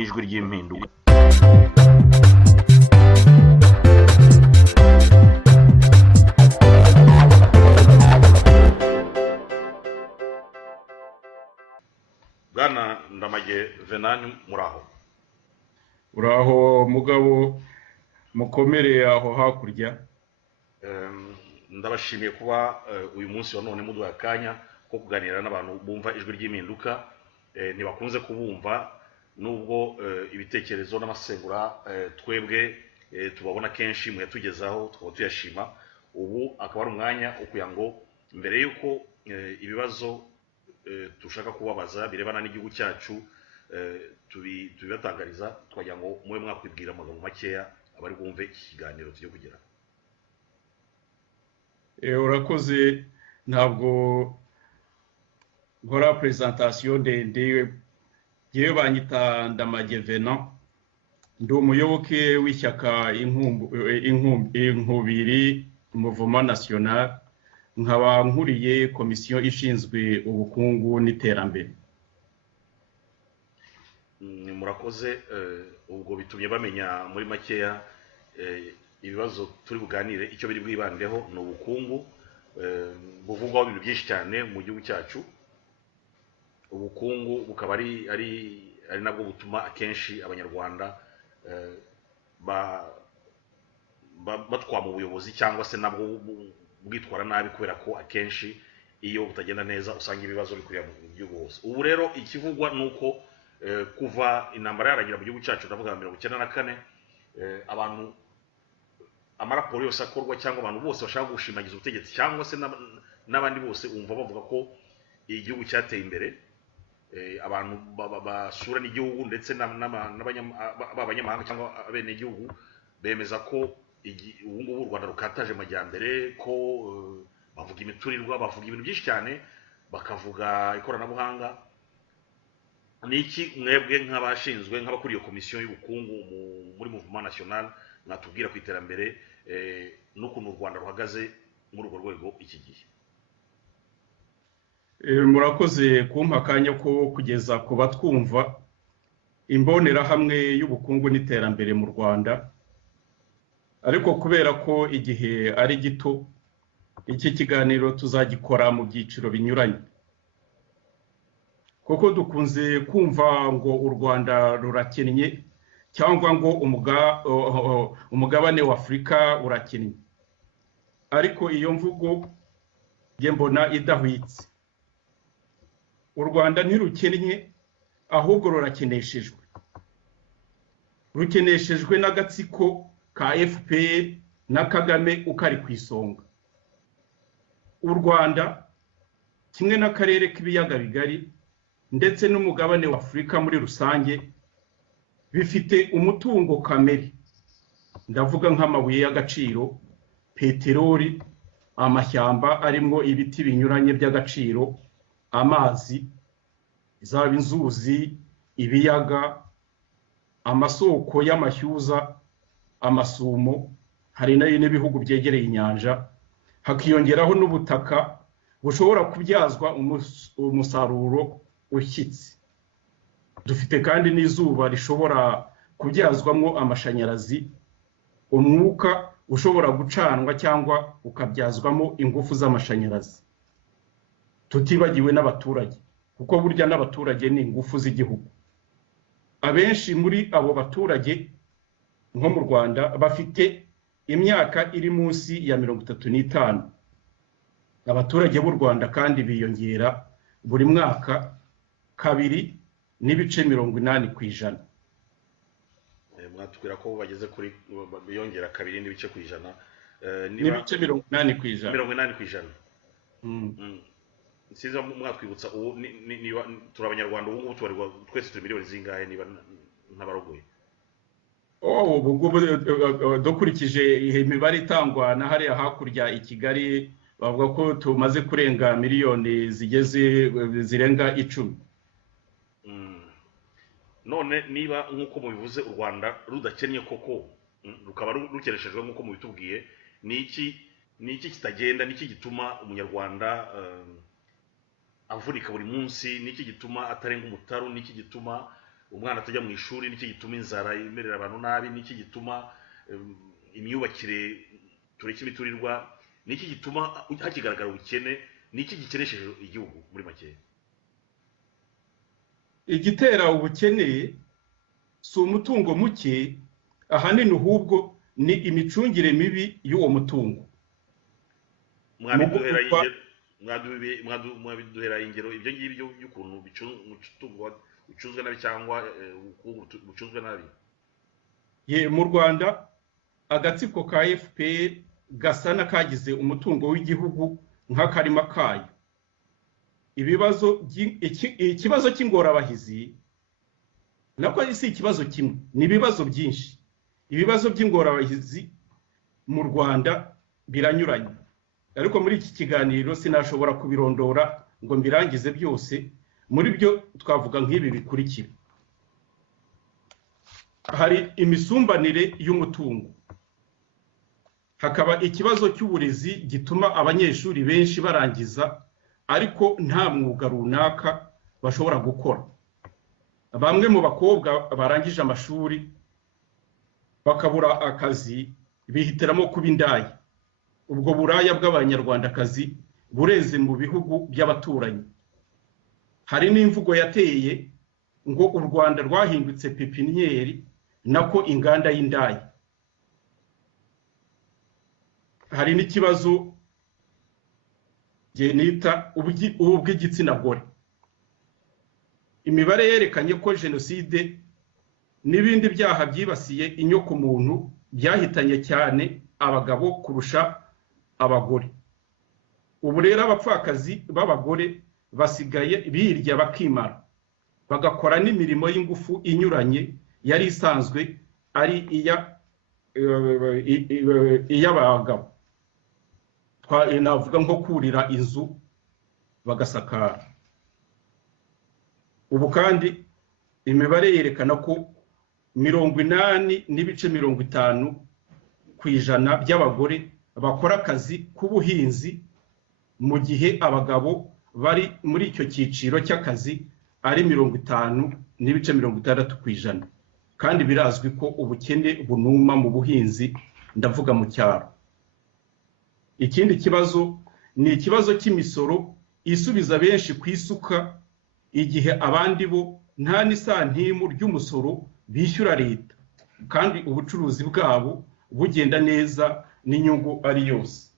n'ijwi ry'impinduka. Bwana Ndamage Venant muraho. Uraho mugabo mukomere aho hakurya. Ndabashimiye kuba uyu munsi wa none muduha akanya ko kuganira n'abantu bumva ijwi ry'impinduka. Ntibakunze kubumva nubwo ibitekerezo n'amasengura twebwe tubabona kenshi mu yatugezaho twaba tuyashima. Ubu akaba ari umwanya ukuya ngo mbere yuko ibibazo tushaka kubabaza birebana n'igihugu cyacu tubibatangariza twagira ngo mube mwakwibwira amagambo makeya abari bumve iki kiganiro tujye kugira. Urakoze, ntabwo nkora presentation ndende. Yewe banyita Ndamage Venant, ndi umuyoboke w'ishyaka inkubiri Mouvement National, nkaba nkuriye komisiyo ishinzwe ubukungu n'iterambere. Murakoze, ubwo bitumye bamenya muri makeya ibibazo turi buganire icyo biri bwibandeho no ubukungu buvugwaho ibintu byinshi cyane mu gihugu cyacu. Ubukungu bukaba ari nabwo butuma akenshi abanyarwanda batwa mu buyobozi cyangwa se nabwo bwitwara nabi kubera ko akenshi iyo butagenda neza usanga ibibazo bikurira mu gihugu hose. Ubu rero ikivugwa nuko kuva intambara yaragira mu gihugu cyacu ndavuga 1994 abantu amaraporo yose akorwa cyangwa abantu bose bashaka gushimagiza ubutegetsi cyangwa se n'abandi bose umva bavuga ko igihugu cyateye imbere. Abantu basura n'igihugu ndetse n'abanyamahanga cyangwa abene igihugu bemeza ko ubu ngubu u Rwanda rukataje amajyambere, ko bavuga imiturirwa, bavuga ibintu byinshi cyane, bakavuga ikoranabuhanga. Niki mwebwe nk'abashinzwe nk'abakuriye komisiyo y'ubukungu muri Mouvement National mwatubwira ku iterambere n'ukuntu u Rwanda ruhagaze muri urwo rwego iki gihe? Murakoze kumpa akanya ko kugeza ku batwumva imbonera hamwe y'ubukungu n'iterambere mu Rwanda. Ariko kubera ko igihe ari gito, iki kiganiro tuzagikora mu byiciro binyuranye, kuko dukunze kumva ngo u Rwanda rurakennye cyangwa ngo umugabane wa Afurika urakennye. Ariko iyo mvugo nge mbona idahwitse. U Rwanda ntirukennye, ahubwo rurakeneshejwe. Rukeneshejwe n'agatsiko ka FPR na Kagame ukari ku isonga. U Rwanda kimwe n'akarere k'ibiyaga bigari ndetse n'umugabane wa Afurika muri rusange bifite umutungo kamere. Ndavuga nk'amabuye y'agaciro, peteroli, amashyamba arimo ibiti binyuranye by'agaciro, amazi, zaba inzuzi, ibiyaga, amasoko y'amashyuza, amasumo, hari n'ibihugu byegereye inyanja, hakiyongeraho n'ubutaka bushobora kubyazwa umusaruro ushyitse. Dufite kandi n'izuba rishobora kubyazwamo amashanyarazi, umwuka ushobora gucanwa cyangwa ukabyazwamo ingufu z'amashanyarazi. Tutibagiwe n'abaturage, kuko burya n'abaturage ni ingufu z'igihugu. Abenshi muri abo baturage nko mu Rwanda bafite imyaka iri munsi ya 35. Abaturage b'u Rwanda kandi biyongera buri mwaka 2.80%. Mwatubwira ko bageze kuri biyongera 2.80%. N'ibice 80%. Siza mwatwibutsa ubu turi abanyarwanda ubu ngubu tubarirwa twese turi miliyoni zingahe niba ntabarogoye? Dukurikije imibare itangwa na hariya hakurya i Kigali bavuga ko tumaze kurenga miliyoni zirenga 10. None niba nk'uko mubivuze u Rwanda rudakennye koko rukaba rukereshejwe nk'uko mubitubwiye, niki kitagenda, niki gituma umunyarwanda avunika buri munsi, niki gituma atarenga umutaru, niki gituma umwana atajya mu ishuri, n'iki gituma inzara imerera abantu nabi, n'iki gituma imyubakire tureke imiturirwa, n'iki gituma hakigaragara ubukene, n'iki gikenesheje igihugu muri make? igitera ubukene si umutungo muke, ahanini ahubwo ni imicungire mibi y'uwo mutungo. mwabiduhera ingero ibyo ngibyo by'ukuntu umutungo ucuzwe nabi cyangwa ubukungu bucuzwe nabi? Mu Rwanda agatsiko ka FPR gasa n'akagize umutungo w'igihugu nk'akarima kayo. Ikibazo cy'ingorabahizi nako si ikibazo kimwe, ni ibibazo byinshi. Ibibazo by'ingorabahizi mu Rwanda biranyuranye, ariko muri iki kiganiro sinashobora kubirondora ngo mbirangize byose. Muri byo twavuga nk'ibi bikurikira: hari imisumbanire y'umutungo, hakaba ikibazo cy'uburezi gituma abanyeshuri benshi barangiza ariko nta mwuga runaka bashobora gukora. Bamwe mu bakobwa barangije amashuri bakabura akazi bihitiramo kuba indaya. Ubwo buraya bw'abanyarwandakazi bureze mu bihugu by'abaturanyi. Hari n'imvugo yateye ngo u Rwanda rwahindutse pepiniyeri nako inganda y'indaya. Hari n'ikibazo genita ubw'igitsina gore. Imibare yerekanye ko jenoside n'ibindi byaha byibasiye inyoko muntu byahitanye cyane abagabo kurusha abagore. Ubu rero abapfakazi b'abagore basigaye birya bakimara, bagakora n'imirimo y'ingufu inyuranye yari isanzwe ari iy'abagabo. Navuga nko kurira inzu bagasakara. Ubu kandi imibare yerekana ko 80% by'abagore bakora akazi k'ubuhinzi, mu gihe abagabo bari muri icyo cyiciro cy'akazi ari 50.60%. Kandi birazwi ko ubukene bunuma mu buhinzi, ndavuga mu cyaro. Ikindi kibazo ni ikibazo cy'imisoro isubiza benshi ku isuka, igihe abandi bo nta n'isantimu ry'umusoro bishyura leta, kandi ubucuruzi bwabo bugenda neza n'inyungu ari yose.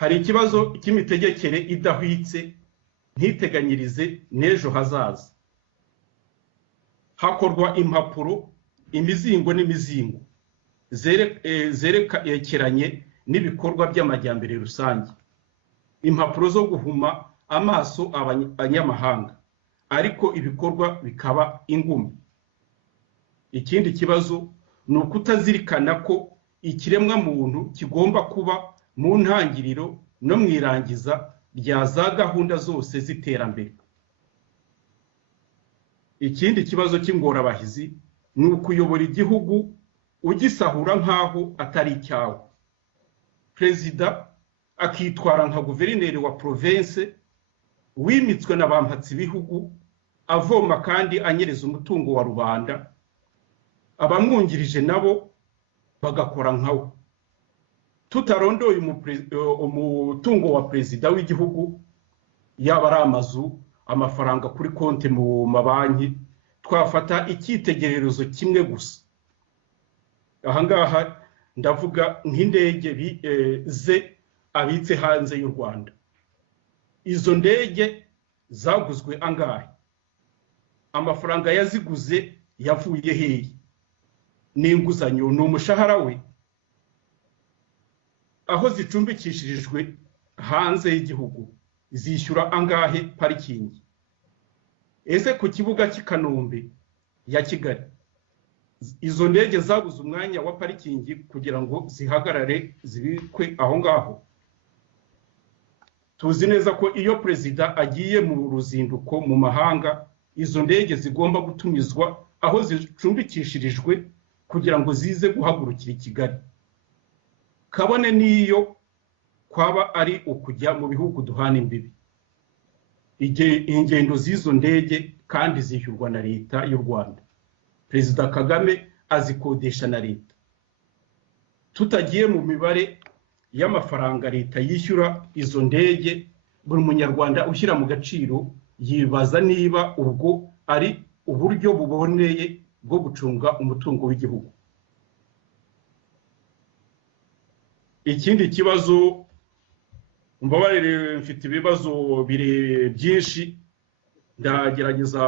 Hari ikibazo cy'imitegekere idahwitse ntiteganyirize n'ejo hazaza. Hakorwa impapuro, imizingo n'imizingo zerekeranye n'ibikorwa by'amajyambere rusange, impapuro zo guhuma amaso abanyamahanga, ariko ibikorwa bikaba ingumi. Ikindi kibazo ni ukutazirikana ko ikiremwa muntu kigomba kuba mu ntangiriro no mu irangiza rya za gahunda zose z'iterambere. Ikindi kibazo cy'ingorabahizi ni ukuyobora igihugu ugisahura nk'aho atari icyawe. Perezida akitwara nka guverineri wa province wimitswe na bampatsi bihugu, avoma kandi anyereza umutungo wa rubanda, abamwungirije nabo bagakora nkawe. Tutarondoye umutungo wa perezida w'igihugu, yaba ari amazu, amafaranga kuri konti mu mabanki, twafata icyitegererezo kimwe gusa. Ahangaha ndavuga nk'indege ze abitse hanze y'u Rwanda. Izo ndege zaguzwe angahe? Amafaranga yaziguze yavuye hehe? Ni inguzanyo, ni umushahara we? Aho zicumbikishirijwe hanze y'igihugu zishyura angahe parikingi? Ese ku kibuga cy'i Kanombe ya Kigali izo ndege zaguze umwanya wa parikingi kugira ngo zihagarare zibikwe aho ngaho? Tuzi neza ko iyo perezida agiye mu ruzinduko mu mahanga, izo ndege zigomba gutumizwa aho zicumbikishirijwe kugira ngo zize guhagurukira i Kigali. Kabone niyo kwaba ari ukujya mu bihugu duhana imbibi. ingendo z'izo ndege kandi zishyurwa na leta y'u Rwanda. Perezida Kagame azikodesha na leta. Tutagiye mu mibare y'amafaranga leta yishyura izo ndege, buri munyarwanda ushyira mu gaciro yibaza niba ubwo ari uburyo buboneye bwo gucunga umutungo w'igihugu. Ikindi kibazo, mbabarire mfite ibibazo byinshi, ndagerageza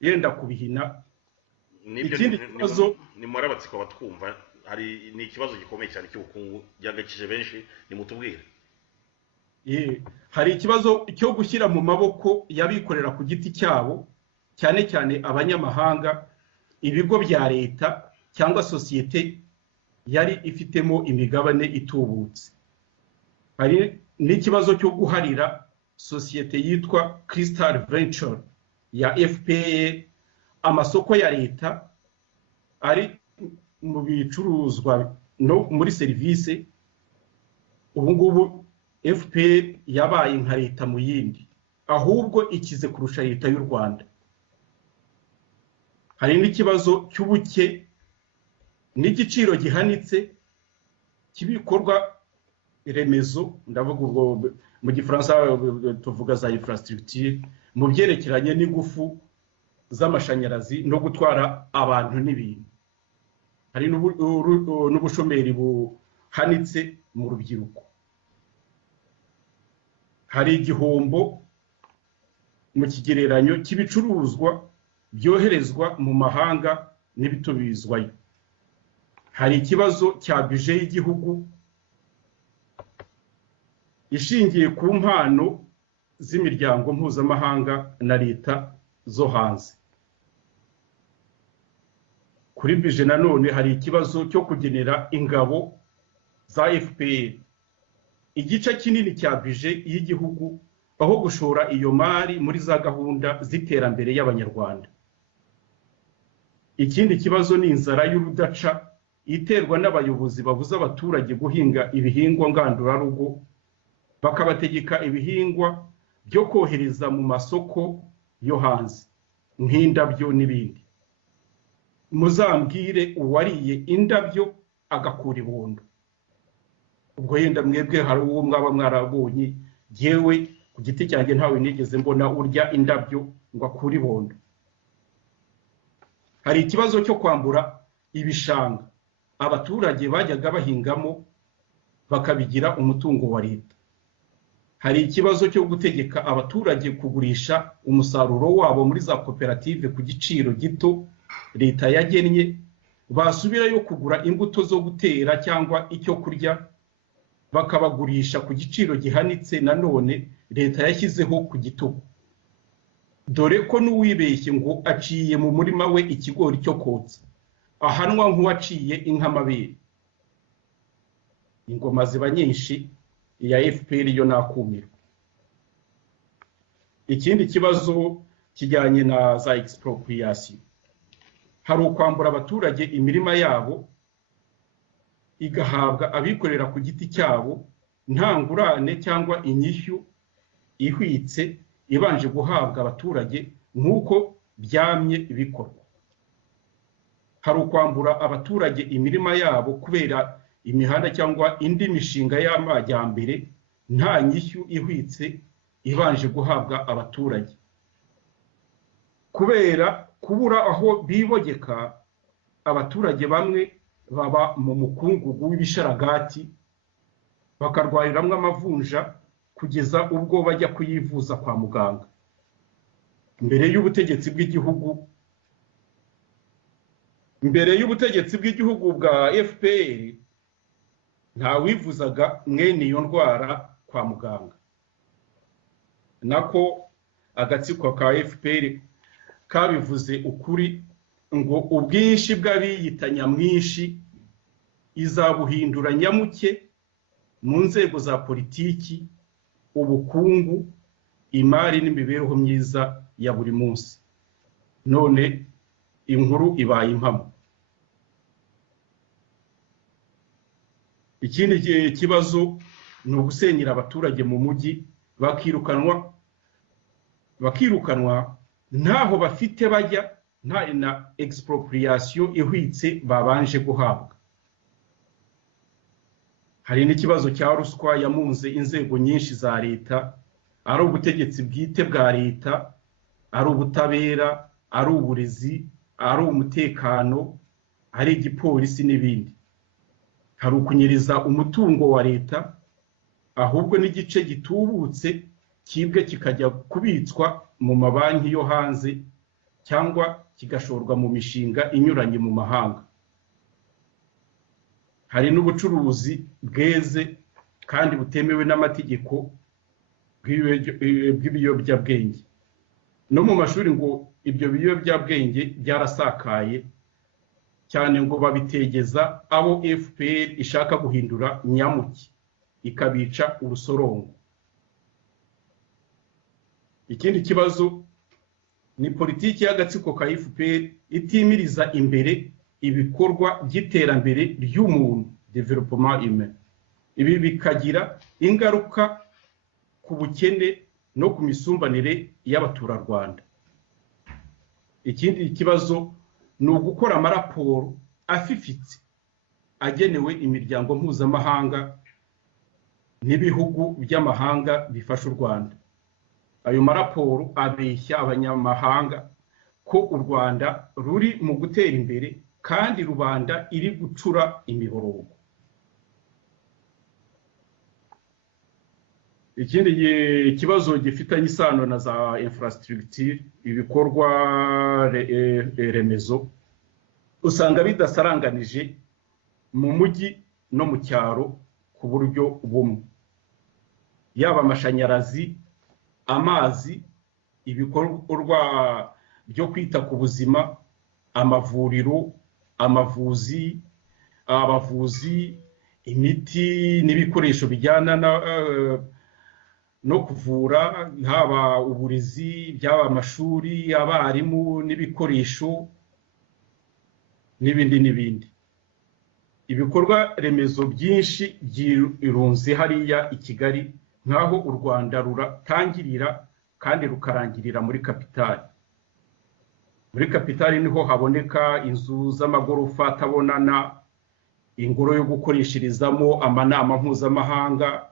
yenda kubihina. Ikindi kibazo ni murabatsiko batwumva, hari ni ikibazo gikomeye cyane cy'ubukungu byagakije benshi, ni mutubwire. Hari ikibazo cyo gushyira mu maboko y'abikorera ku giti cyabo, cyane cyane abanyamahanga, ibigo bya leta cyangwa sosiyete yari ifitemo imigabane itubutse. Hari n'ikibazo cyo guharira sosiyete yitwa Crystal Venture ya FPR amasoko ya leta ari mu bicuruzwa no muri serivisi. Ubu ngubu FPR yabaye nka leta mu yindi, ahubwo ikize kurusha leta y'u Rwanda. Hari n'ikibazo cy'ubuke n'igiciro gihanitse cy'ibikorwa remezo, ndavuga ubwo mu gifaransa tuvuga za infrastructure, mu byerekeranye n'ingufu z'amashanyarazi no gutwara abantu n'ibintu. Hari n'ubushomeri buhanitse mu rubyiruko. Hari igihombo mu kigereranyo cy'ibicuruzwa byoherezwa mu mahanga n'ibitubizwayo. Hari ikibazo cya budget y'igihugu ishingiye ku mpano z'imiryango mpuzamahanga na leta zo hanze. Kuri budget nanone hari ikibazo cyo kugenera ingabo za FPR igice kinini cya budget y'igihugu, aho gushora iyo mari muri za gahunda z'iterambere y'abanyarwanda. Ikindi kibazo ni inzara y'urudaca iterwa n'abayobozi babuza abaturage guhinga ibihingwa ngandurarugo, bakabategeka ibihingwa byo kohereza mu masoko yo hanze nk'indabyo n'ibindi. Muzambwire uwariye indabyo agakura ibondo. Ubwo yenda mwebwe hari uwo mwaba mwarabonye, yewe ku giti cyanjye ntawe nigeze mbona urya indabyo ngo akure ibondo. Hari ikibazo cyo kwambura ibishanga abaturage bajyaga bahingamo bakabigira umutungo wa leta. Hari ikibazo cyo gutegeka abaturage kugurisha umusaruro wabo muri za koperative ku giciro gito leta yagennye, basubirayo kugura imbuto zo gutera cyangwa icyo kurya bakabagurisha ku giciro gihanitse nanone leta yashyizeho ku gitugu. Dore ko n'uwibeshye ngo aciye mu murima we ikigori cyo kotsa ahanwa nk'uwaciye inka amabere. Ingoma ziba nyinshi, iya FPR yo nakumirwa. Ikindi kibazo kijyanye na za expropriation. Hari ukwambura abaturage imirima yabo igahabwa abikorera ku giti cyabo nta ngurane cyangwa inyishyu ihwitse ibanje guhabwa abaturage nk'uko byamye bikorwa. Hari ukwambura abaturage imirima yabo kubera imihanda cyangwa indi mishinga y'amajyambere nta nyishyu ihwitse ibanje guhabwa abaturage. Kubera kubura aho bibogeka, abaturage bamwe baba mu mukungugu w'ibisharagati bakarwariramwe amavunja kugeza ubwo bajya kuyivuza kwa muganga. Mbere y'ubutegetsi bw'igihugu bwa FPR nta wivuzaga mwene iyo ndwara kwa muganga. Nako agatsiko ka FPR kabivuze ukuri ngo ubwinshi bw'abiyita nyamwinshi izabuhindura nyamuke mu nzego za politiki, ubukungu, imari n'imibereho myiza ya buri munsi. None inkuru ibaye impamo. Ikindi kibazo ni ugusenyera abaturage mu mujyi bakirukanwa bakirukanwa ntaho bafite bajya, nta na expropriation ihwitse babanje guhabwa. Hari n'ikibazo cya ruswa yamunze inzego nyinshi za leta, ari ubutegetsi bwite bwa leta, ari ubutabera, ari uburezi, ari umutekano, ari igipolisi n'ibindi. Hari ukunyiriza umutungo wa leta, ahubwo n'igice gitubutse kibwe kikajya kubitswa mu mabanki yo hanze cyangwa kigashorwa mu mishinga inyuranye mu mahanga. Hari n'ubucuruzi bweze kandi butemewe n'amategeko bw'ibiyobyabwenge. No mu mashuri ngo ibyo biyobyabwenge byarasakaye cyane, ngo babitegeza abo FPR ishaka guhindura nyamuki ikabica urusorongo. Ikindi kibazo ni politiki y'agatsiko ka FPR itimiriza imbere ibikorwa by'iterambere ry'umuntu, development humain. Ibi bikagira ingaruka ku bukene no ku misumbanire y'abaturarwanda. Ikindi kibazo ni ugukora amaraporo afifitse agenewe imiryango mpuzamahanga n'ibihugu by'amahanga bifasha u Rwanda. Ayo maraporo abeshya abanyamahanga ko u Rwanda ruri mu gutera imbere kandi rubanda iri gucura imiborogo. Ikindi kibazo gifitanye isano na za infrastructure, ibikorwa remezo, usanga bidasaranganije mu mujyi no mu cyaro ku buryo bumwe. Yaba amashanyarazi, amazi, ibikorwa byo kwita ku buzima, amavuriro, amavuzi, abavuzi, imiti n'ibikoresho bijyana no kuvura, haba uburezi, byaba amashuri, abarimu n'ibikoresho n'ibindi n'ibindi. Ibikorwa remezo byinshi byirunze hariya i Kigali, nkaho u Rwanda ruratangirira kandi rukarangirira muri kapitali. Muri kapitali niho haboneka inzu z'amagorofa atabonana, ingoro yo gukoresherezamo amanama mpuzamahanga,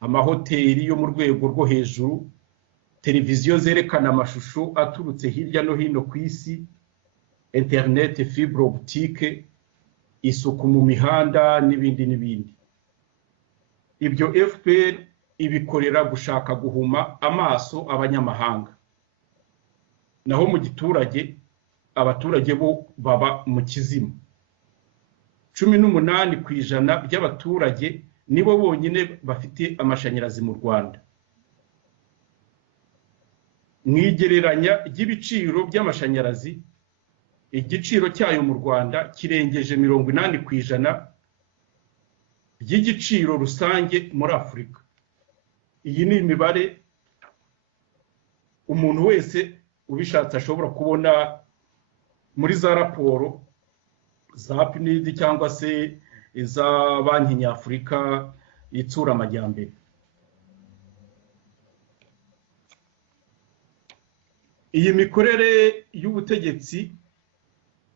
amahoteli yo mu rwego rwo hejuru, televiziyo zerekana amashusho aturutse hirya no hino ku isi, internet, fibre optique, isuku mu mihanda n'ibindi n'ibindi. Ibyo FPR ibikorera gushaka guhuma amaso abanyamahanga. Naho mu giturage abaturage bo baba mu kizima. 18% by'abaturage nibo bonyine bafite amashanyarazi mu Rwanda. Mwigereranya ry'ibiciro by'amashanyarazi, igiciro cyayo mu Rwanda kirengeje 80% by'igiciro rusange muri Afurika. Iyi ni imibare umuntu wese ubishatse ashobora kubona muri za raporo za PNUD cyangwa se iza Banki Nyafurika itsura amajyambere. Iyi mikorere y'ubutegetsi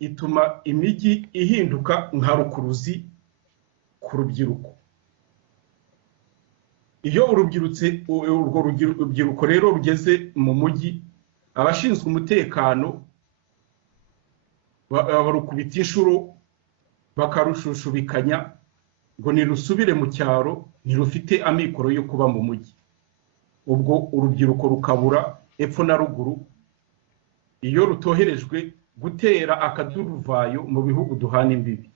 ituma imijyi ihinduka nka rukuruzi ku rubyiruko. Iyo urwo rubyiruko rero rugeze mu mujyi, abashinzwe umutekano barukubita inshuro bakarushushubikanya ngo nirusubire mu cyaro, ntirufite amikoro yo kuba mu mujyi. Ubwo urubyiruko rukabura epfo na ruguru iyo rutoherejwe gutera akaduruvayo mu bihugu duhana imbibi.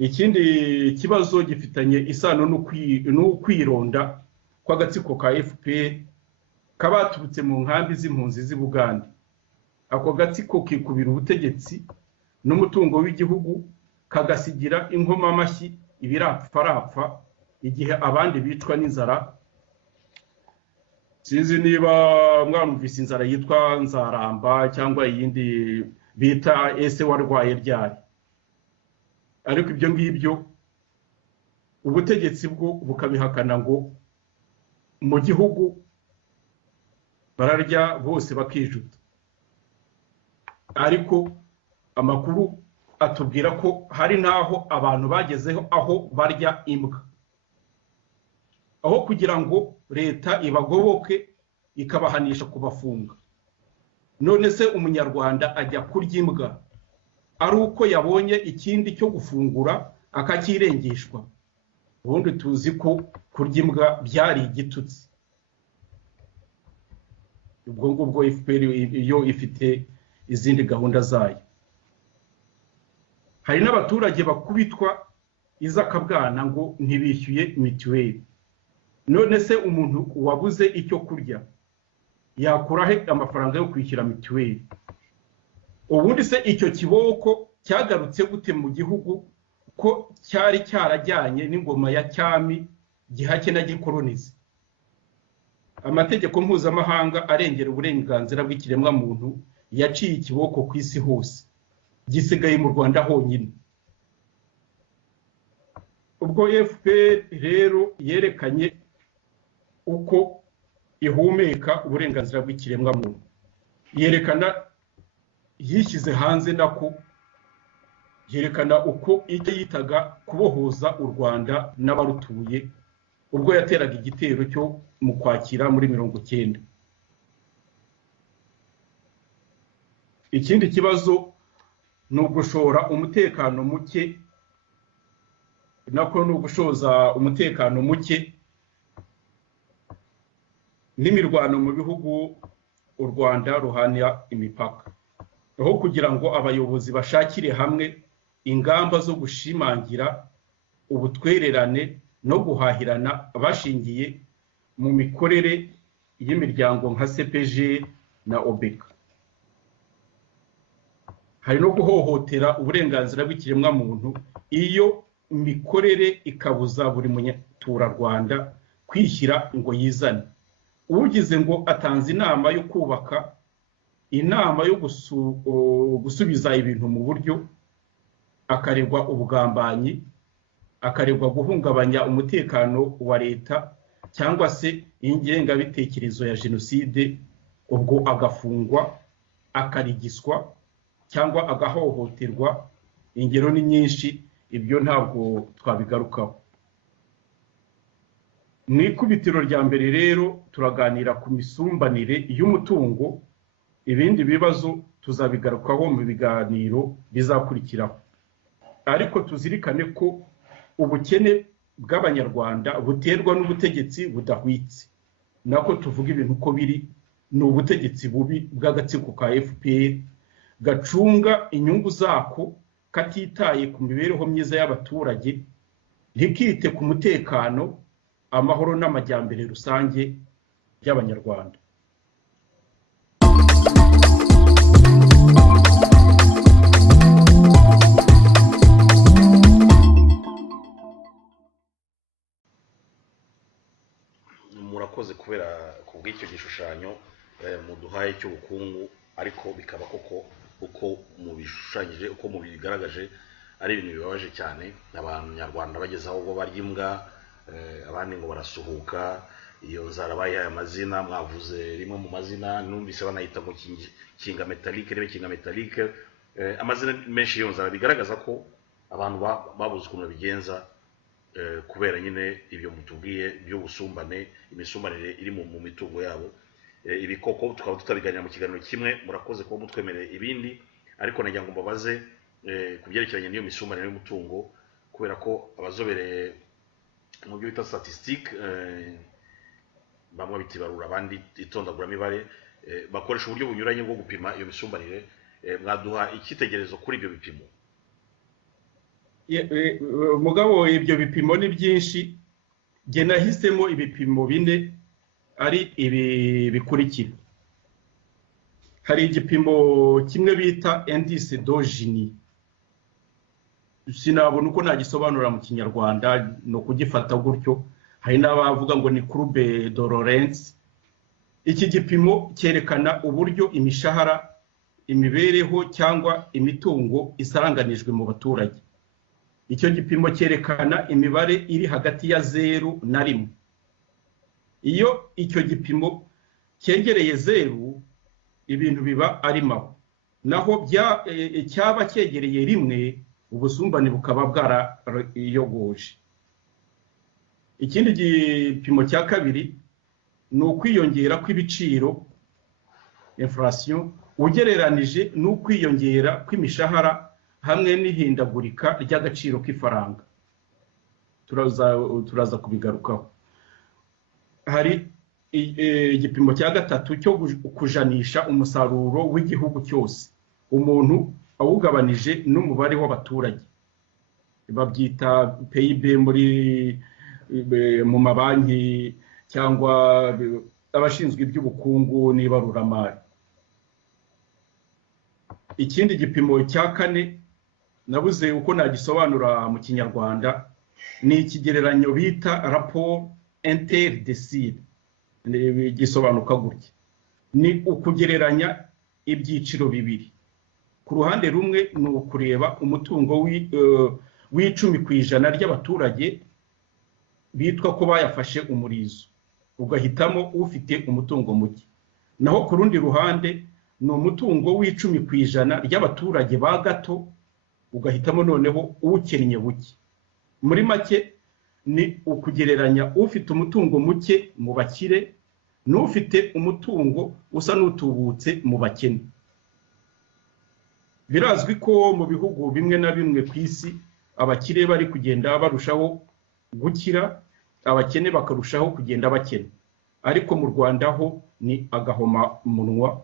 Ikindi kibazo gifitanye isano n'ukwironda kw'agatsiko ka FPR kabaturutse mu nkambi z'impunzi z'i Bugande. Ako gatsiko kikubira ubutegetsi n'umutungo w'igihugu, kagasigira inkoma amashyi ibirapfarapfa igihe abandi bicwa n'inzara. Sinzi niba mwamvise inzara yitwa nzaramba cyangwa iyindi bita ese warwaye ryari. Ariko ibyo ngibyo ubutegetsi bwo bukabihakana ngo mu gihugu bararya bose bakijuta, ariko amakuru atubwira ko hari naho abantu bagezeho aho barya imbwa, aho kugira ngo leta ibagoboke ikabahanisha kubafunga. None se umunyarwanda ajya kurya imbwa ari uko yabonye ikindi cyo gufungura akakirengeshwa? Ubundi tuzi ko kurya imbwa byari igitutsi. Ubwo ngubwo FPR iyo ifite izindi gahunda zayo. Hari n'abaturage bakubitwa izakabwana ngo ntibishyuye mituweli. None se umuntu wabuze icyo kurya yakurahe amafaranga yo kwishyura mituweli? Ubundi se icyo kiboko cyagarutse gute mu gihugu ko cyari cyarajyanye n'ingoma ya cyami gihake na gikolonize? Amategeko mpuzamahanga arengera uburenganzira bw'ikiremwa muntu yaciye ikiboko ku isi hose, gisigaye mu Rwanda honyine. Ubwo FPR rero yerekanye uko ihumeka uburenganzira bw'ikiremwa muntu, yerekana yishyize hanze nako yerekana uko icyo yitaga kubohoza u Rwanda n'abarutuye ubwo yateraga igitero cyo mu Kwakira muri 1990. Ikindi kibazo ni ugushora umutekano muke, nako ni ugushoza umutekano muke n'imirwano mu bihugu u Rwanda ruhana imipaka, aho kugira ngo abayobozi bashakire hamwe ingamba zo gushimangira ubutwererane no guhahirana bashingiye mu mikorere y'imiryango nka CPG na OBEK. Hari no guhohotera uburenganzira bw'ikiremwa muntu iyo imikorere ikabuza buri munyaturarwanda kwishyira ngo yizane. Ugize ngo atanze inama yo kubaka, inama yo gusubiza ibintu mu buryo, akaregwa ubugambanyi, akaregwa guhungabanya umutekano wa leta cyangwa se ingengabitekerezo ya jenoside, ubwo agafungwa, akarigiswa cyangwa agahohoterwa. Ingero ni nyinshi, ibyo ntabwo twabigarukaho. Mu ikubitiro rya mbere rero turaganira ku misumbanire y'umutungo, ibindi bibazo tuzabigarukaho mu biganiro bizakurikiraho. Ariko tuzirikane ko ubukene bw'abanyarwanda buterwa n'ubutegetsi budahwitse, nako tuvuga ibintu uko biri, ni ubutegetsi bubi bw'agatsiko ka FPR gacunga inyungu zako katitaye ku mibereho myiza y'abaturage, ntikite ku mutekano, amahoro n'amajyambere rusange y'abanyarwanda. Murakoze kubera kubw'icyo gishushanyo muduhaye cy'ubukungu, ariko bikaba koko uko mubishushanyije, uko mubigaragaje ari ibintu bibabaje cyane. Abanyarwanda bageze aho bo barya imbwa, abandi ngo barasuhuka. Iyo nzara bayihaye amazina, mwavuze rimwe mu mazina, numvise banayita ngo kinga metalike, rebe kinga metalike, amazina menshi y'iyo nzara bigaragaza ko abantu babuze ukuntu bigenza kubera nyine ibyo mutubwiye by'ubusumbane, imisumbanire iri mu mitungo yabo. Ibikoko tukaba tutabiganira mu kiganiro kimwe, murakoze kuba mutwemereye ibindi, ariko nagira ngo mbabaze kubyerekeranye n'iyo misumbanire y'umutungo, kubera ko abazobereye mu byo bita statistique, bamwe bitibarura abandi itondaguramibare, bakoresha uburyo bunyuranye bwo gupima iyo misumbanire. Mwaduha icyitegererezo kuri ibyo bipimo? Mugabo, ibyo bipimo ni byinshi, nge nahisemo ibipimo bine ari ibi bikurikira. Hari igipimo kimwe bita indice de Gini, sinabona uko nagisobanura mu Kinyarwanda, no kugifata gutyo. Hari n'abavuga ngo ni courbe de Lorenz. Iki gipimo cyerekana uburyo imishahara, imibereho cyangwa imitungo isaranganijwe mu baturage. Icyo gipimo cyerekana imibare iri hagati ya 0 na 1. iyo icyo gipimo cyegereye zeru ibintu biba ari maho, naho cyaba cyegereye rimwe ubusumbane bukaba bwarayogoje. Ikindi gipimo cya kabiri ni ukwiyongera kw'ibiciro inflation ugereranije n'ukwiyongera kw'imishahara hamwe n'ihindagurika ry'agaciro k'ifaranga. Turaza kubigarukaho. Hari igipimo cya gatatu cyo kujanisha umusaruro w'igihugu cyose, umuntu awugabanije n'umubare w'abaturage, babyita PIB mu mabanki cyangwa abashinzwe iby'ubukungu n'ibaruramari. Ikindi gipimo cya kane nabuze uko nagisobanura mu Kinyarwanda, ni ikigereranyo bita rapport interdecile, gisobanuka gutya: ni ukugereranya ibyiciro bibiri. Ku ruhande rumwe ni ukureba umutungo w'10% ry'abaturage bitwa ko bayafashe umurizo, ugahitamo ufite umutungo muke. Naho ku rundi ruhande ni umutungo w'10% ry'abaturage ba gato, ugahitamo noneho uwukennye buke. Muri make ni ukugereranya ufite umutungo muke mu bakire n'ufite umutungo usa n'utubutse mu bakene. Birazwi ko mu bihugu bimwe na bimwe ku isi abakire bari kugenda barushaho gukira, abakene bakarushaho kugenda bakena. Ariko mu Rwanda ho ni agahoma munwa,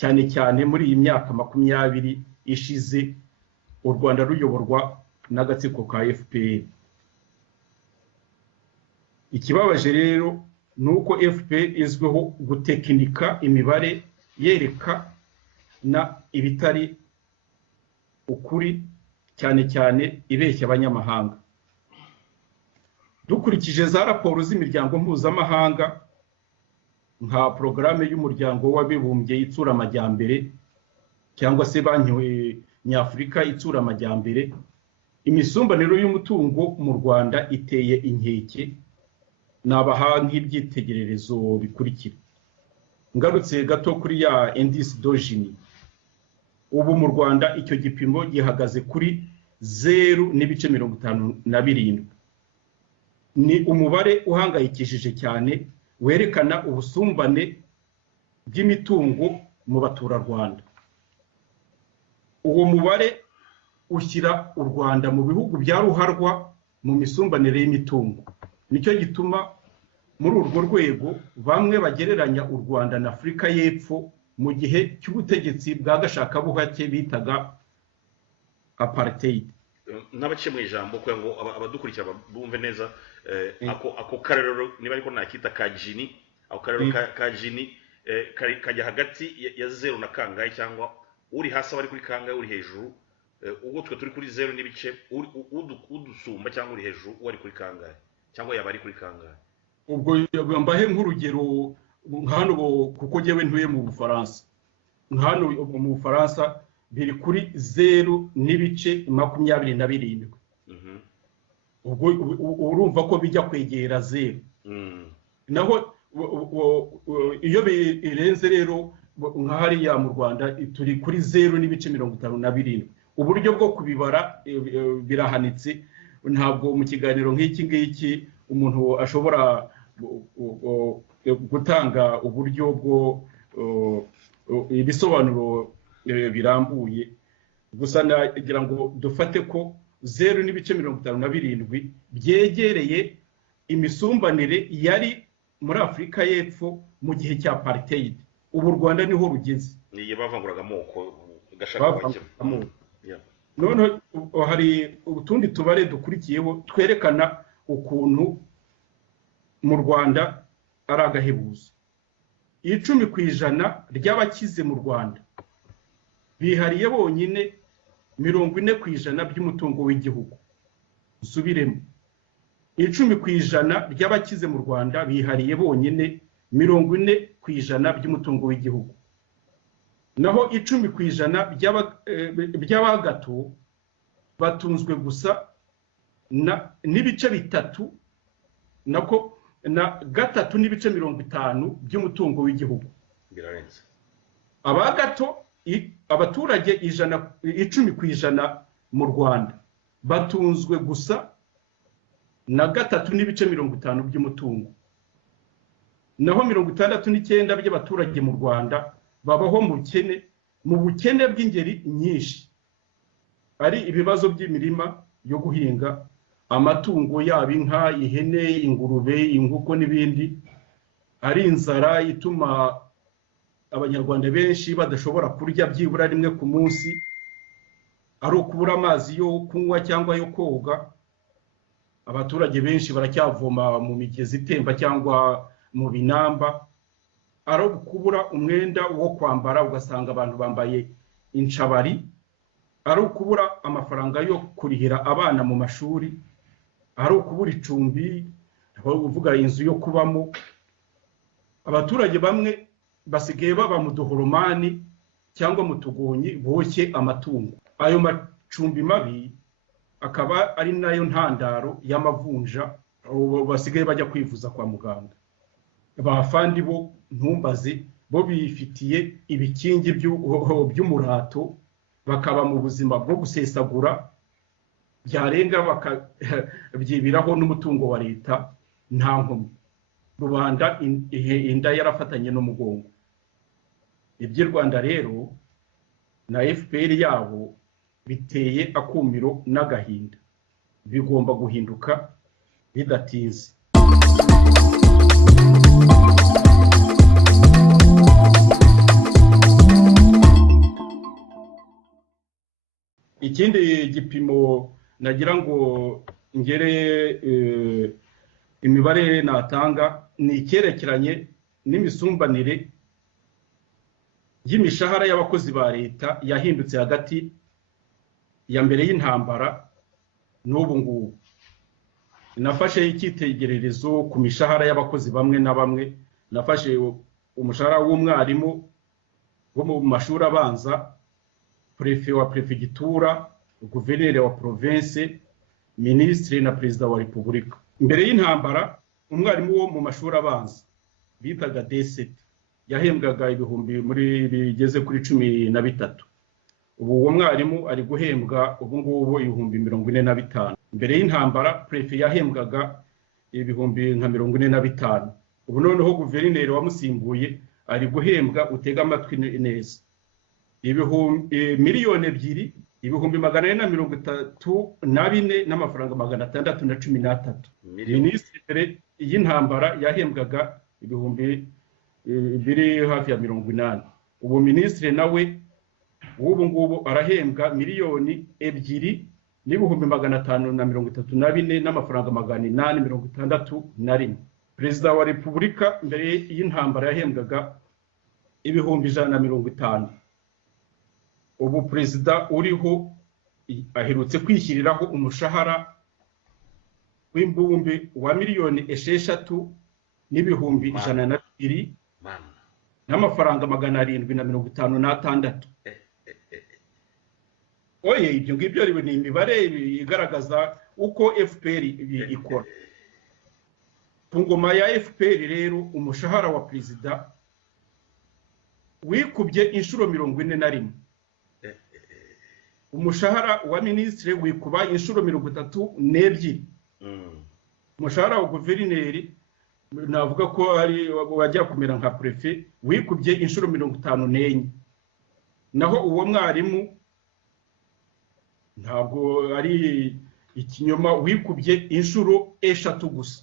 cyane cyane muri iyi myaka 20 ishize u Rwanda ruyoborwa n'agatsiko ka FPR. Ikibabaje rero nuko FPR izweho gutekinika imibare yerekana ibitari ukuri, cyane cyane ibeshya abanyamahanga. Dukurikije za raporo z'imiryango mpuzamahanga nka porogaramu y'umuryango w'abibumbye itsura amajyambere cyangwa se banki nyafurika itsura amajyambere, imisumbaniro y'umutungo mu Rwanda iteye inkeke. Nabaha nk'ibyitegererezo bikurikira. Ngarutse gato kuri ya indice de Gini, ubu mu Rwanda icyo gipimo gihagaze kuri 0.57. Ni umubare uhangayikishije cyane werekana ubusumbane bw'imitungo mu baturarwanda. Uwo mubare ushyira u Rwanda mu bihugu bya ruharwa mu misumbanire y'imitungo. Nicyo gituma muri urwo rwego bamwe bagereranya u Rwanda na Afurika y'Epfo mu gihe cy'ubutegetsi bwa gashakabuhake bitaga apartheid. N'abace mu ijambo kugira ngo abadukurikira bumve neza, ako karero niba ariko nakita ka Gini, ako karero ka Gini kajya hagati ya 0 na kangahe, cyangwa uri hasi bari kuri kangahe, uri hejuru, ubwo twe turi kuri 0 n'ibice, udusumba cyangwa uri hejuru wari kuri kangahe, cyangwa yaba ari kuri kangahe? Ubwo mbahe nk'urugero hano kuko jewe ntuye mu Bufaransa. Hano mu Bufaransa biri kuri 0.27. Ubwo urumva ko bijya kwegera 0. Naho iyo birenze rero nka hariya mu Rwanda turi kuri 0.57. Uburyo bwo kubibara birahanitse, ntabwo mu kiganiro nk'iki ngiki umuntu ashobora gutanga uburyo bwo ibisobanuro birambuye. Gusa nagira ngo dufate ko 0.57 byegereye imisumbanire yari muri Afurika y'Epfo mu gihe cya apartheid. Ubu Rwanda niho rugeze. Niye bavanguraga amoko gashaka bake. None hari utundi tubare dukurikiyeho twerekana ukuntu mu Rwanda ari agahebuzo. 10% ry'abakize mu Rwanda bihariye bonyine 40% by'umutungo w'igihugu. Usubiremo, 10% ry'abakize mu Rwanda bihariye bonyine 40% by'umutungo w'igihugu. Naho 10% by'abagato batunzwe gusa n'ibice bitatu, nako na 3.50 by'umutungo w'igihugu. birarenze. Aba gato abaturage 10% mu Rwanda batunzwe gusa na 3.50 by'umutungo. Naho 69 by'abaturage mu Rwanda babaho mu bukene bw'ingeri nyinshi. Ari ibibazo by'imirima yo guhinga, amatungo yaba inka, ihene, ingurube, inkoko n'ibindi. Ari inzara ituma abanyarwanda benshi badashobora kurya byibura rimwe ku munsi. Ari ukubura amazi yo kunywa cyangwa yo koga. Abaturage benshi baracyavoma mu migezi itemba cyangwa mu binamba. Ari ukubura umwenda wo kwambara, ugasanga abantu bambaye incabari. Ari ukubura amafaranga yo kurihira abana mu mashuri. Ari ukubura icumbi, uvuga inzu yo kubamo. Abaturage bamwe basigaye baba mu duhoromani cyangwa mu tugonyi boshye amatungo. Ayo macumbi mabi akaba ari nayo ntandaro y'amavunja, basigaye bajya kwivuza kwa muganga. Abafandi bo ntumbaze, bo bifitiye ibikingi by'umurato, bakaba mu buzima bwo gusesagura, byarenga bakabyibiraho n'umutungo wa leta nta nkomyi. Rubanda inda yarafatanye n'umugongo. Iby'u Rwanda rero na FPR yabo biteye akumiro n'agahinda. Bigomba guhinduka bidatinze. Ikindi gipimo nagira ngo ngere imibare natanga ni icyerekeranye n'imisumbanire y'imishahara y'abakozi ba leta yahindutse hagati ya mbere y'intambara n'ubu ngubu. Nafashe icyitegererezo ku mishahara y'abakozi bamwe na bamwe. Nafashe umushahara w'umwarimu wo mu mashuri abanza, prefe wa prefegitura, guverineri wa province, ministre na perezida wa repubulika. Mbere y'intambara umwarimu wo mu mashuri abanza bitaga D7 yahembwaga ibihumbi muri bigeze kuri 13. Ubu uwo mwarimu ari guhembwa ubu ngubu ibihumbi 45. Mbere y'intambara prefe yahembwaga ibihumbi nka 45. Ubu noneho guverineri wamusimbuye ari guhembwa, utega amatwi neza, miliyoni 2 ibihumbi 434 n'amafaranga 613. Ministre y'intambara yahembwaga ibihumbi biri hafi ya 80. Ubu ministre nawe ubu ngubu arahembwa miliyoni 2 n'ibihumbi 534 n'amafaranga 861. Perezida wa repubulika mbere y'intambara yahembwaga ibihumbi 150. Ubu perezida uriho aherutse kwishyiriraho umushahara w'imbumbi wa miliyoni 6 n'ibihumbi 102 n'amafaranga 756. Oye, ibyo ngibyo ni imibare igaragaza uko FPR ikora. Ku ngoma ya FPR rero umushahara wa perezida wikubye inshuro 41. Umushahara wa ministre wikuba inshuro 32. Umushahara wa guverineri navuga ko ari wajya kumera nka prefe wikubye inshuro 54. Naho uwo mwarimu ntabwo ari ikinyoma, wikubye inshuro 3 gusa.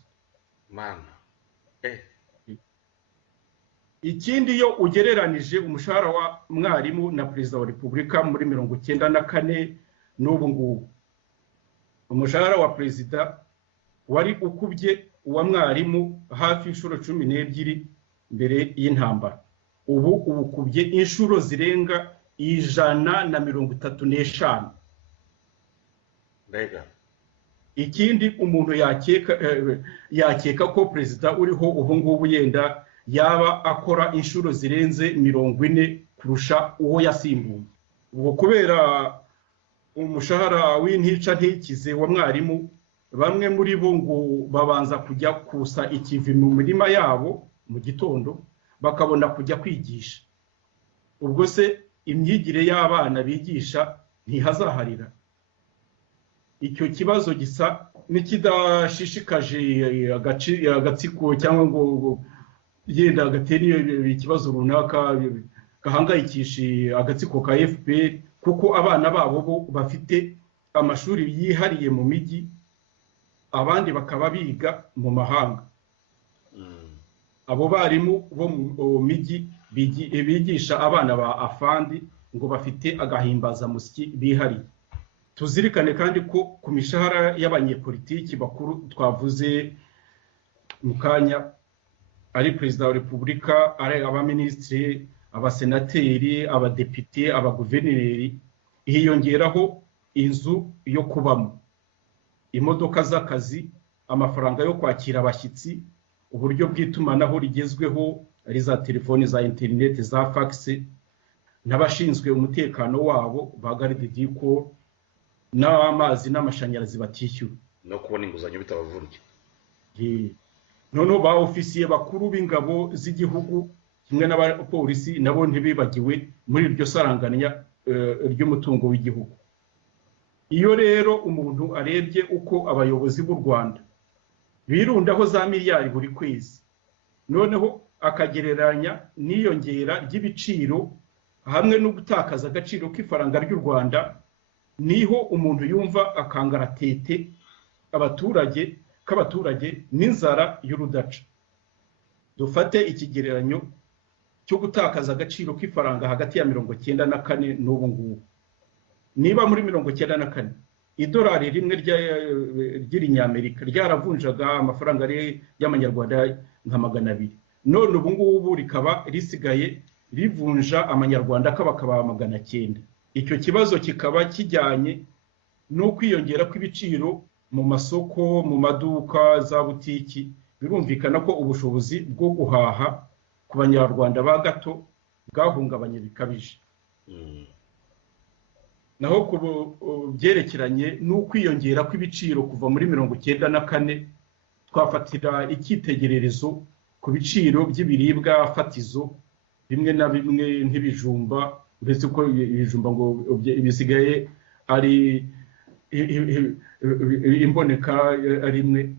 Ikindi yo ugereranije umushahara wa mwarimu na perezida wa repubulika muri 94 n'ubu ngubu, umushahara wa perezida wari ukubye uwa mwarimu hafi inshuro 12 mbere y'intambara. Ubu ukubye inshuro zirenga 135. Mbega ikindi umuntu yakeka ko perezida uriho ubu ngubu yenda yaba akora inshuro zirenze 40 kurusha uwo yasimbuye. Ubwo kubera umushahara w'intica ntikize wa mwarimu bamwe muri bo ngo babanza kujya kusa ikivi mu mirima yabo mu gitondo bakabona kujya kwigisha. Ubwo se imyigire y'abana bigisha ntihazaharira? Icyo kibazo gisa n'ikidashishikaje agatsiko cyangwa ngo yenda gateri ikibazo runaka gahangayikisha agatsiko ka FPR, kuko abana babo bo bafite amashuri yihariye mu migi, abandi bakaba biga mu mahanga. Abo barimu bo mu migi bigisha abana ba afandi ngo bafite agahimbaza musyi bihariye. Tuzirikane kandi ko ku mishahara y'abanyepolitiki bakuru twavuze mu kanya, ari Perezida wa Repubulika, ari abaminisitiri, abasenateri, abadepite, abaguverineri, hiyongeraho inzu yo kubamo, imodoka z'akazi, amafaranga yo kwakira abashyitsi, uburyo bw'itumanaho rigezweho ari za telefoni, za internet, za fax, n'abashinzwe umutekano wabo ba garde du corps, n'amazi n'amashanyarazi batishyura no kubona inguzanyo bitabavunnye. None ba ofisiye bakuru b'ingabo z'igihugu kimwe n'abapolisi nabo ntibibagiwe muri iryo saranganya ry'umutungo w'igihugu. Iyo rero umuntu arebye uko abayobozi b'u Rwanda birundaho za miliyari buri kwezi, noneho akagereranya n'iyongera ry'ibiciro hamwe no gutakaza agaciro k'ifaranga ry'u Rwanda, niho umuntu yumva akangaratete k'abaturage n'inzara y'urudaca. Dufate ikigereranyo cyo gutakaza agaciro k'ifaranga hagati ya 94 n'ubu ngubu. Niba muri 94 idolari rimwe ry'Amerika ryaravunjaga amafaranga y'amanyarwanda nka 200, none ubu ngubu rikaba risigaye rivunja amanyarwanda kaba 900. Icyo kibazo kikaba kijyanye no kwiyongera kw'ibiciro mu masoko, mu maduka, za butiki. Birumvikana ko ubushobozi bwo guhaha ku banyarwanda ba gato bwahungabanye bikabije. Naho ku byerekeranye n'ukwiyongera kw'ibiciro kuva muri 94, twafatira icyitegererezo ku biciro by'ibiribwa fatizo bimwe na bimwe nk'ibijumba, uretse ko ibijumba ngo bisigaye ari imboneka rimwe.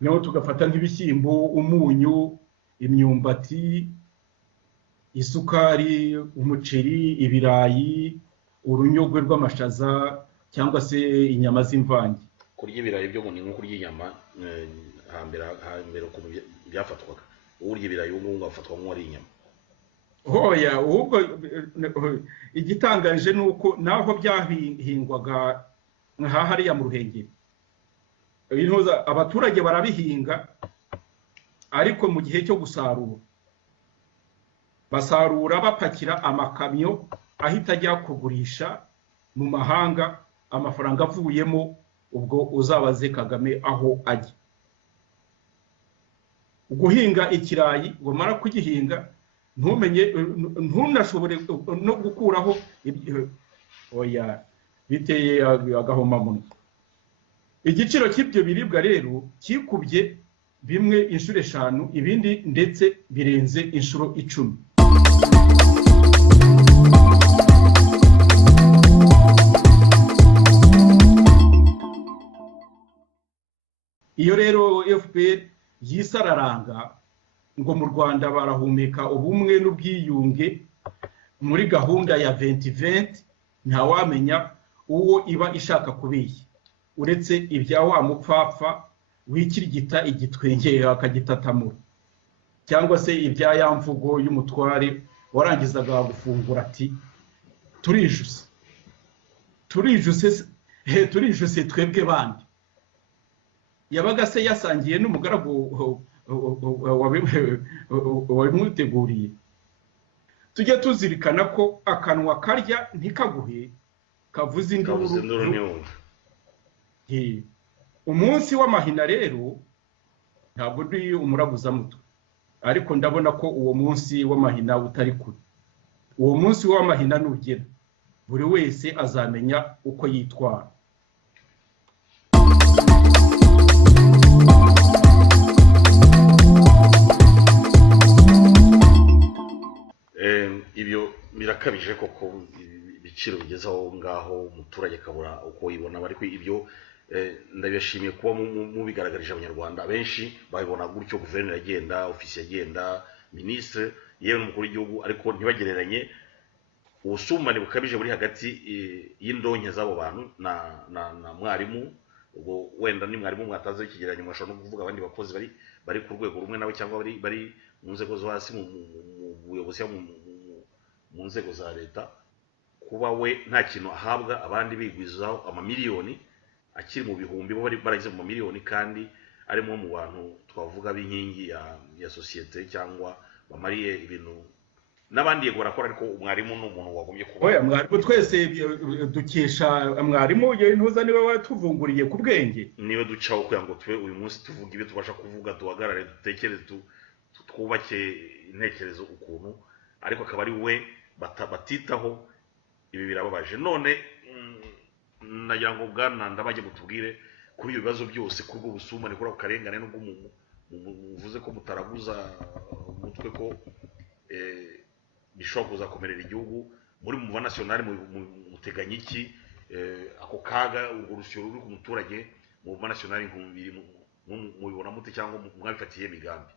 Naho tugafata nk'ibishyimbo, umunyu, imyumbati, isukari, umuceri, ibirayi, urunyogwe rw'amashaza cyangwa se inyama z'imvange. Kurya ibirayi byo ni nko kurya inyama hambere ukuntu byafatwaga. Urya ibirayi ubu ngubu afatwa nk'uwari inyama. Hoya, ubwo igitangaje nuko naho byahingwaga nka hariya mu Ruhengeri, abaturage barabihinga, ariko mu gihe cyo gusarura basarura bapakira amakamyo ahita ajya kugurisha mu mahanga, amafaranga avuyemo ubwo uzabaze Kagame aho ajya. Guhinga ikirayi ngo mara kugihinga ntumenye, ntunashobore no gukuraho oya, biteye agahomamunwa. Igiciro cy'ibyo biribwa rero kikubye bimwe inshuro 5, ibindi ndetse birenze inshuro 10. Iyo rero FPR yisararanga ngo mu Rwanda barahumeka ubumwe n'ubwiyunge muri gahunda ya 2020, ntawamenya uwo iba ishaka kubeshya, uretse ibya wa mupfapfa wikirigita igitwengera akagitatamura, cyangwa se ibya ya mvugo y'umutware warangizaga gufungura ati turijuse twebwe bandi. Yabaga se yasangiye n'umugaragu wabimuteguriye. Tujye tuzirikana ko akanwa karya ntikaguhe, kavuze induru. Umunsi w'amahina rero ntabwo ndi umuraguza muto, ariko ndabona ko uwo munsi w'amahina utari kure. Uwo munsi w'amahina nugera, buri wese azamenya uko yitwara. birakabije koko ibiciro bigezaho ngaho umuturage akabura uko yibona ariko ibyo ndabishimiye kuba mubigaragarije abanyarwanda benshi babibona gutyo guverineri agenda ofisi agenda ministre yewe n'umukuru w'igihugu ariko ntibagereranye ubusumbane bukabije buri hagati y'indonke z'abo bantu na mwarimu ubwo wenda ni mwarimu mwataze ikigereranyo mwashobora no kuvuga abandi bakozi bari ku rwego rumwe nawe cyangwa bari mu nzego zo hasi mu buyobozi mu nzego za leta kuba we nta kintu ahabwa abandi bigwizaho amamiliyoni akiri mu bihumbi bo baragize mu miliyoni kandi arimo mu bantu twavuga b'inkingi ya societe cyangwa bamariye ibintu n'abandi yego barakora ariko umwarimu ni umuntu wagombye kuba oya mwarimu twese dukesha mwarimu ntuza niwe watuvunguriye ku bwenge niwe ducaho kugira ngo tube uyu munsi tuvuga ibyo tubasha kuvuga duhagarare dutekereze twubake intekerezo ukuntu ariko akaba ari we batitaho ibi birababaje none nagira ngo bwana ndabajye mutubwire kuri ibyo bibazo byose kuri ubwo busumbane kuri ako karengane n'ubwo muvuze ko mutaraguza umutwe ko bishobora kuzakomerera igihugu muri muva nationale muteganya iki ako kaga urwo rusyo ruri ku muturage mu muva nationale nk'ubiri mubibona mute cyangwa mwabifatiye imigambi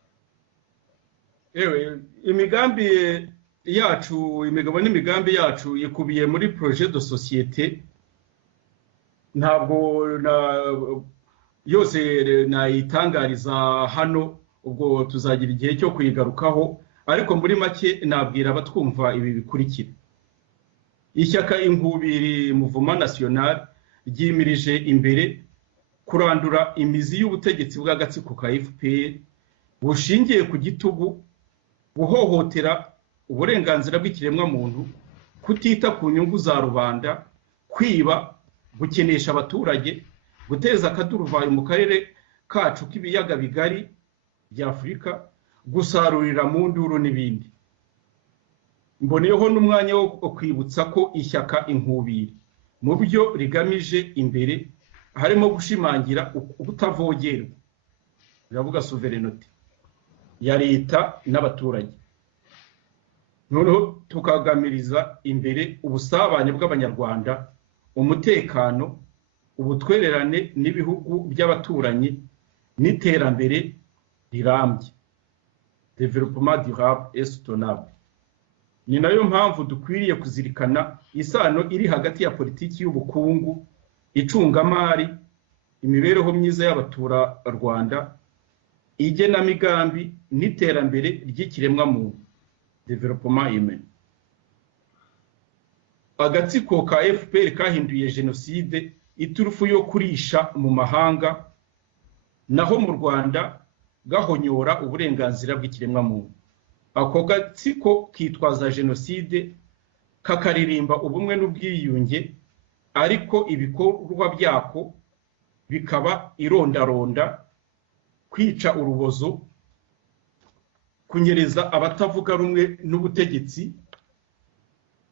imigambi yacu imigabo n'imigambi yacu ikubiye muri projet de société ntabwo yose nayitangariza hano ubwo tuzagira igihe cyo kuyigarukaho ariko muri make nabwira abatwumva ibi bikurikira ishyaka inkubiri Mouvement National ryimirije imbere kurandura imizi y'ubutegetsi bw'agatsiko ka FPR bushingiye ku gitugu guhohotera uburenganzira bw'ikiremwa muntu kutita ku nyungu za rubanda kwiba gukenesha abaturage guteza akaduruvayo mu karere kacu k'ibiyaga bigari bya Afurika gusarurira mu nduru n'ibindi mboneyeho n'umwanya wo kwibutsa ko ishyaka inkubiri mu byo rigamije imbere harimo gushimangira ubutavogerwa biravuga sovereignty ya leta n'abaturage noneho tukagamiriza imbere ubusabane bw'abanyarwanda umutekano ubutwererane n'ibihugu by'abaturanyi n'iterambere rirambye développement durable et soutenable ni nayo mpamvu dukwiriye kuzirikana isano iri hagati ya politiki y'ubukungu icungamari imibereho myiza y'abatura Rwanda igenamigambi n'iterambere ry'ikiremwa muntu développement humain agatsiko ka FPR kahinduye jenoside iturufu yo kurisha mu mahanga naho mu Rwanda gahonyora uburenganzira bw'ikiremwa muntu ako gatsiko kitwaza jenoside kakaririmba ubumwe n'ubwiyunge ariko ibikorwa byako bikaba irondaronda kwica urubozo kunyereza abatavuga rumwe n'ubutegetsi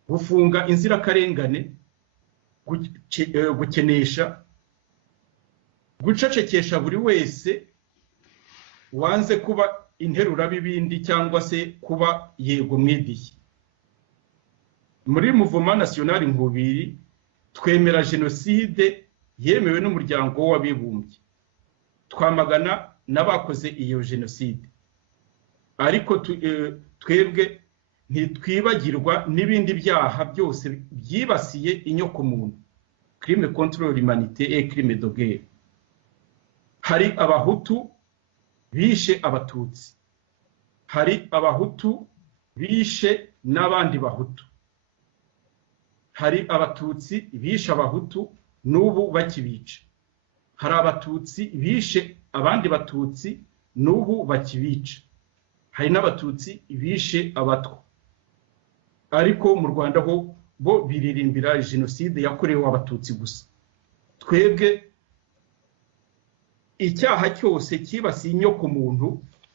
gufunga inzirakarengane gukenesha gucecekesha buri wese wanze kuba interura bibindi cyangwa se kuba yego mwidiye muri Mouvement National inkubiri twemera jenoside yemewe n'umuryango w'abibumbye twamagana n'abakoze iyo jenoside ariko twebwe ntitwibagirwa n'ibindi byaha byose byibasiye inyoko muntu crime contre l'humanité et crime de guerre hari abahutu bishe abatutsi hari abahutu bishe n'abandi bahutu hari abatutsi bishe abahutu n'ubu bakibica hari abatutsi bishe abandi batutsi n'ubu bakibica hari n'abatutsi bishe abatwa ariko mu Rwanda ho bo biririmbira jenoside yakorewe abatutsi gusa twebwe icyaha cyose kibasiye inyoko muntu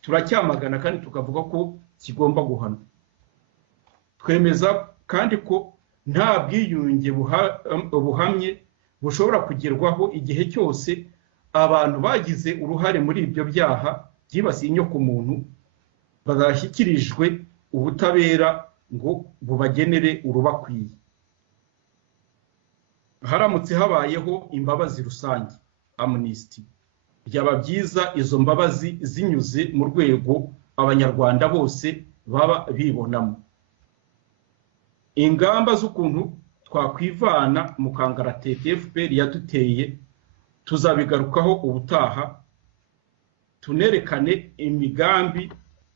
turacyamagana kandi tukavuga ko kigomba guhanwa twemeza kandi ko nta bwiyunge buhamye bushobora kugerwaho igihe cyose abantu bagize uruhare muri ibyo byaha byibasiye inyoko muntu bazashyikirijwe ubutabera ngo bubagenere urubakwiye. Haramutse habayeho imbabazi rusange, amnesty, byaba byiza izo mbabazi zinyuze mu rwego abanyarwanda bose baba bibonamo. Ingamba z'ukuntu twakwivana mu kangaratete FPR yaduteye tuzabigarukaho ubutaha, tunerekane imigambi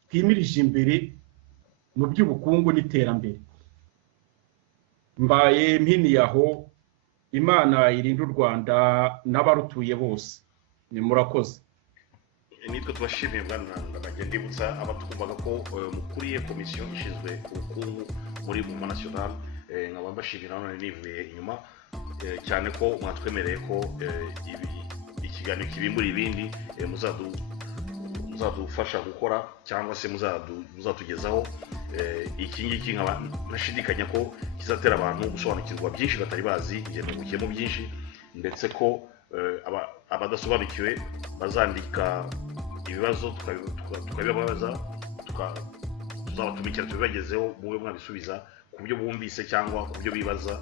twimirije imbere mu by'ubukungu n'iterambere. Mbaye mpiniye aho, Imana irinde u Rwanda n'abarutuye bose. Ni murakoze. Nitwe tubashimiye Bwana Ndabage. Ndibutsa abatwumvaga ko mukuriye komisiyo ishinzwe ubukungu muri Mouvement National, nkaba mbashimira none nivuye inyuma cyane ko mwatwemereye ko ikiganiro kibimbura ibindi muzadufasha gukora cyangwa se muzatugezaho. Iki ngiki nkaba nashidikanya ko kizatera abantu gusobanukirwa byinshi batari bazi, ingendo gukiyemo byinshi, ndetse ko abadasobanukiwe bazandika ibibazo tukabibabaza, tuzabatumikira tubibagezeho mube mwabisubiza ku byo bumvise cyangwa ku byo bibaza,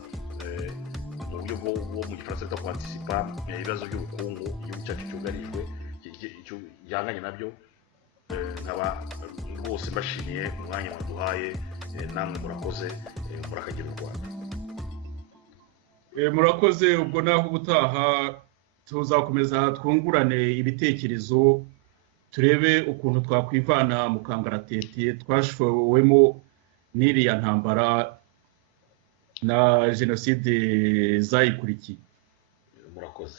mu buryo bwo mu gifaransa bita kwantisipa ibibazo by'ubukungu igihugu cyacu cyugarijwe gihanganye nabyo. Nkaba rwose mbashimiye umwanya waduhaye, namwe murakoze, murakagira u Rwanda. Murakoze. Ubwo naho ubutaha tuzakomeza twungurane ibitekerezo, turebe ukuntu twakwivana mu kangaratete twashowemo n'iriya ntambara na jenoside zayikurikiye. Murakoze.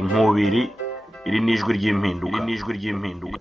Inkubiri iri n'ijwi ry'impinduka.